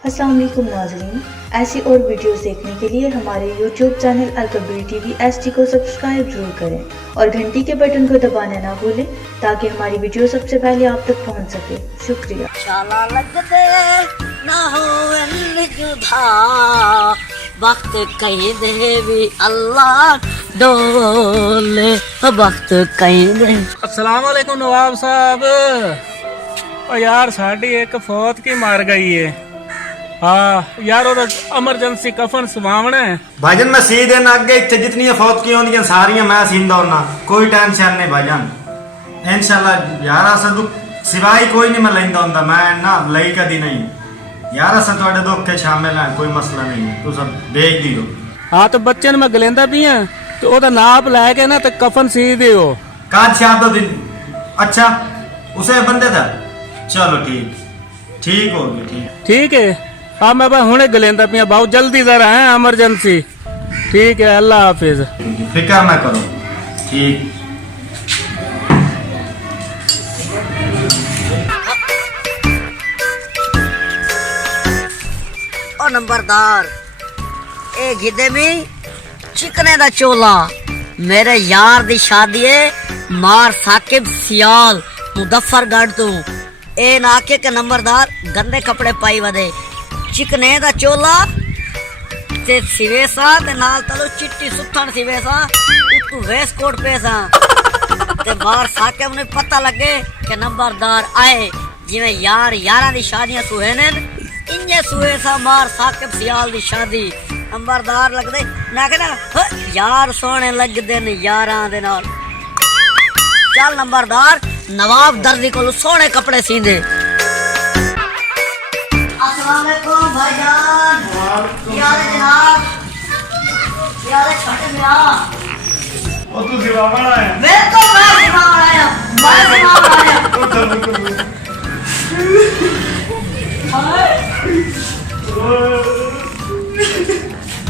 अस्सलाम वालेकुम नाज़रीन, ऐसी और वीडियोस देखने के लिए हमारे YouTube channel Al Kabir TV HD को सब्सक्राइब जरूर करें और घंटी के बटन को दबाना ना भूलें ताकि हमारी वीडियो सबसे पहले आप तक पहुंच सके। शुक्रिया। शाला लगते ना हो जुदा वक्त कहीं दे भी अल्लाह डोले वक्त कहीं दे। अस्सलाम वालेकुम नवाब साहब। ओ यार साड़ी एक फौत की मार गई है। हाँ यार और एमरजेंसी कफन सवावना है। भाईजान मैं सी दिन अगे इत्थे जितनी फौत की होंदियां सारियां मैं सींदा होना, कोई टेंशन नहीं भाईजान। इंशाल्लाह यार असा तू सिवाई कोई नहीं मैं लैंदा होंदा, मैं ना लई कदी नहीं यार। असा तुहाडे दुख के शामिल है, कोई मसला नहीं है, तू सब देख दियो। हाँ तो बच्चे मैं गलेंदा भी है तो ओदा नाप लैके ना तो कफन सी दियो। काज शाद दिन अच्छा उसे बंदे था। चलो ठीक हो गया। ठीक है हाँ मैं भाई हुणे गलेंदा पिया, बहुत जल्दी जरा है एमरजेंसी। ठीक है अल्लाह हाफिज। फिक्र ना करो। ठीक ओ नंबरदार ए घिदे में चिकने दा चोला मेरे यार दी शादी है मार साकिब सियाल मुजफ्फरगढ़ तू ए नाके के नंबरदार गंदे कपड़े पाई वदे चिकने दा चोला ते सिवेसा ते नाल तलो चिट्टी सुथन सिवेसा तू वेस्ट कोट पेसा ते मार साकिब ने पता लगे कि नंबरदार आए जिवें यार यारां दी शादियां सुहेने इन्ने सुहेसा मार साकिब सियाल दी शादी नंबरदार लगदे ना के ना यार सोने लगदे ने यारां दे नाल। चल नंबरदार नवाब दर्जी को सोने कपड़े सींदे। अस्सलाम वालेकुम भाईजान। क्या हाल है जनाब? क्या हाल है छोटे मियां? ओ तू सिवावण आया? बिल्कुल मैं सिवावण आया। ओ चल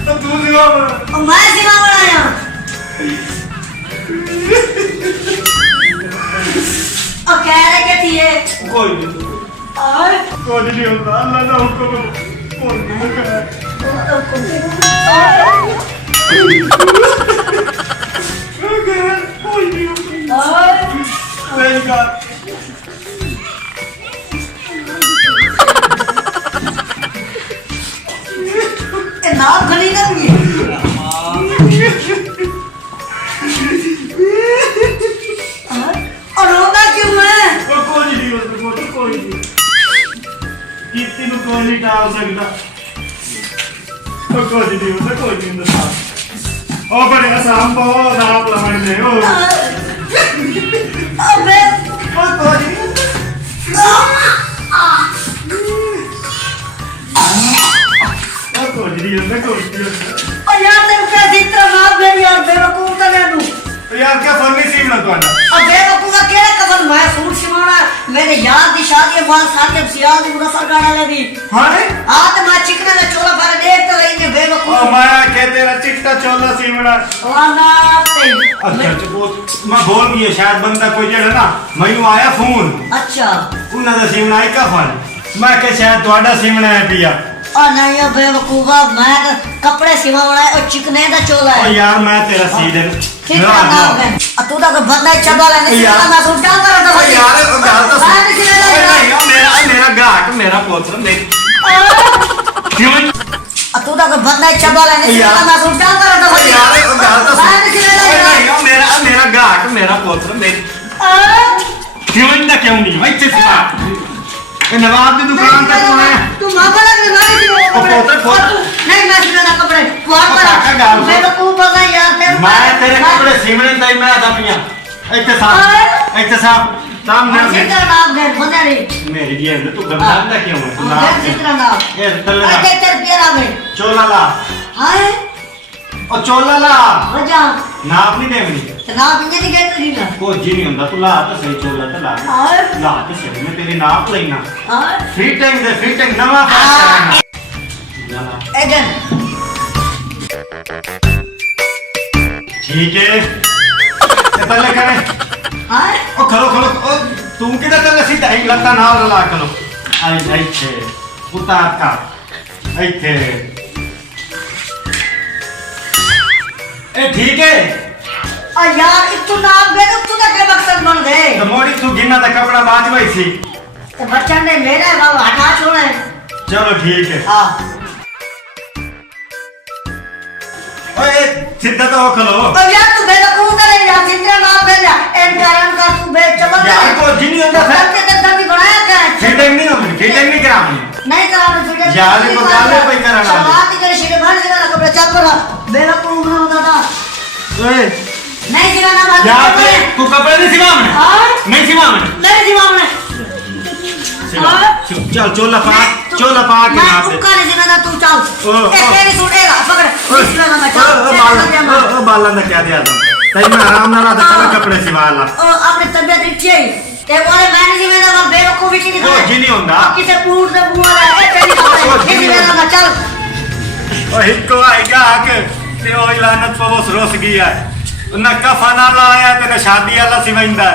तो तू सिवावण मैं सिवावण आया। और कह रहे क्या थी ये? कोई नहीं कुछ नहीं होता, अल्लाह का हुक्म कोई नहीं करे। कोई नहीं होता नाम खड़ी करूंगी और रोना क्यों है? कोई नहीं होता, कोई नहीं कितनी को कोई नहीं टाल सकता। कोई नहीं होता, कोई नहीं होता। ओ बड़े आसाम बहुत आप लमन दे ओ अबे कोई नहीं कोई नहीं होता। और यार तेरे पैसे इतना माफ मेरी यार बेवकूफ का ले लूं यार क्या फर्नी सीमना तुम्हारा? और बेवकूफ का क्या कदम मैं सूट सिमाना मेरे यार दी शादी है मां साकिब सियाल दी मुजफ्फरगढ़ वाले दी। हां आज मैं चिकना का चोला पर देख तो रही है बेवकूफ। ओ माया के तेरा चिट्टा चोला सीमना वाना ते अच्छा मैं बोल गया शायद बंदा कोई जड़ा ना मैनू आया फोन अच्छा उन्हां दा सीमना है का फन मैं के शायद ਤੁਹਾਡਾ सीमना है पिया। और नहीं बेवकूफा मैं कपड़े सिवावड़ा है और चिकने का चोला है। ओ यार मैं तेरा सी दे ठीक है ना तू तो बंदा चबा लेने से मैं सूट डाल कर दो यार ओ गाल तो नहीं मेरा ग्राहक मेरा पुत्र देख क्यों तू तो बंदा चबा लेने से मैं सूट डाल कर दो यार ओ गाल तो नहीं मेरा ग्राहक मेरा पुत्र देख क्यों नहीं भाई चिस्ता ए नवाब की दुकान तक तू है तू मामा लग रही है नहीं मैं सिर्फ कपड़े बहुत बड़ा मैं तो खूब बगा यार मैं तेरे कपड़े सीमने तई मैं दपिया एक साहब सामने जितना नाम दे बंदा रे मेरी ये तू गंदा क्यों है? तू ना जितना नाम ये तल्ले अरे तेरे पियर आ गए चोला ला हाय ओ चोला ला वजा नाप नहीं देवनी नाम इंजे नहीं कहते जी ना को जी नहीं ਹੁੰਦਾ तू ला तो सही चोला तो ला हाय ला तो सही मैं तेरी नाप लेना हाय फिटिंग नवा फैशन करना एजन ठीक है तल्ले करे हाय ओ खलो ओ तू किधर तल्ले सीधा ही लगता ना ला करो आई छे उतार का ਇੱਥੇ ਇਹ ਠੀਕ ਹੈ ਆ ਯਾਰ ਇਤੋਂ ਨਾਮ ਦੇ ਤੂੰ ਤਾਂ ਕੀ ਮਕਸਦ ਬਣ ਗਏ ਤੇ ਮੋੜੀ ਤੂੰ ਜਿੰਨਾ ਦਾ ਕਪੜਾ ਬਾਜ ਹੋਈ ਸੀ ਤੇ ਬੱਚਨ ਨੇ ਮੇਰਾ ਬਾਬਾ ਹਟਾ ਛੋੜਾ ਚਲੋ ਠੀਕ ਹੈ ਹਾਂ ਓਏ ਸਿੱਧਾ ਤਾਂ ਉਹ ਖਲੋ ओ यार तू बेवकूफ करे यार जिंदरा ना भेज एन कारण का तू बे चमक यार को जिनी होता है के दर्द भी बनाया क्या है फिटिंग नहीं होगी फिटिंग नहीं करानी नहीं कराने फिर यार को डाले पे कराना समाज के शरीर भर देना कपड़ा चल पड़ा बेवकूफ ना होता था ओए नहीं सिवाना बात यार तू कपड़े नहीं सिवा में हां नहीं सिवा में मेरे दिमाग में चल चोला पा के मैं मार दे तुक्का नहीं सिवाना तू चल ओ, एक तेरी सूटेगा पकड़ सिवाना मैं चल ओ बालन दा क्या दिया तुम तई मैं आराम ना रहा था कपड़े सिवा ला ओ अपनी तबीयत अच्छी है ते बोले मैंने सिवाना मैं बेवकूफ ही नहीं ओ जिनी होंदा किसे पूछ से बुआ है तेरी ये सिवाना चल ओ हिको आएगा के ते ओ लानत पवस रोस गया ना कफा ना लाया ते ना शादी वाला सिवाइंदा